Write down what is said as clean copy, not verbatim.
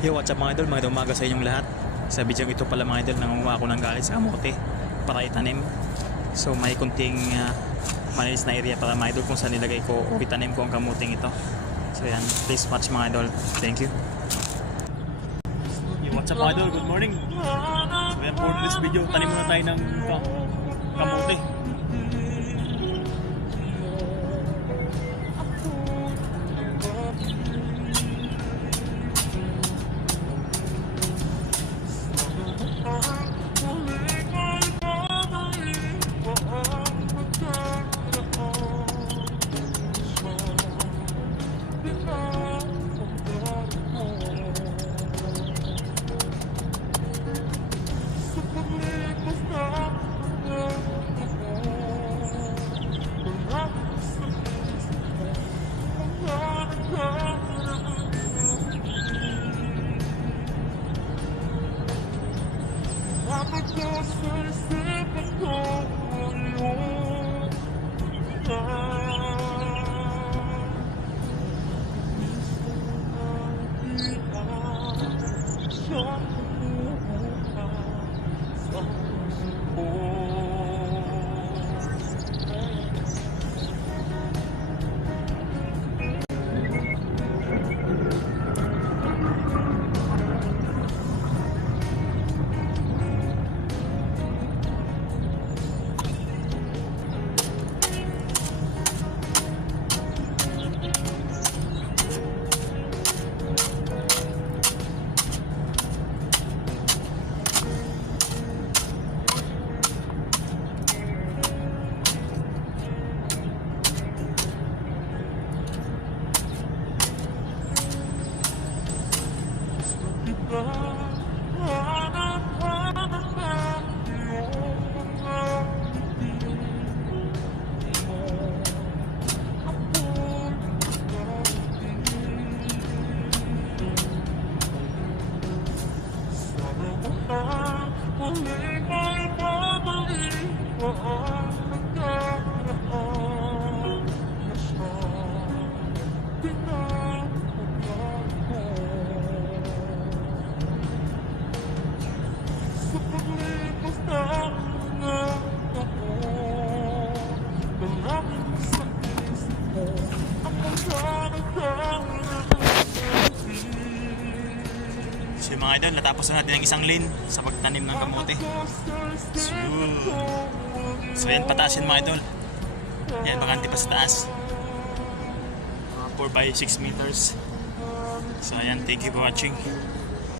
Yo, what's up mga idol? Magandang umaga sa inyong lahat. Sa video ito pala mga idol, nangunguha ako ng galing sa kamote para itanim. So may kunting malinis na area para mga idol kung saan nilagay ko o itanim ko ang kamuting ito. So yan, please watch mga idol. Thank you. Yo, what's up mga idol? Good morning. So yan, for this video, tanim muna tayo ng kamote. So mga idol, natapos na natin ang isang lane sa pagtanim ng kamote. So yan, pataas yan mga idol. Yan, bakante pa sa taas. 4 by 6 meters. So yan, thank you for watching.